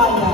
Bye.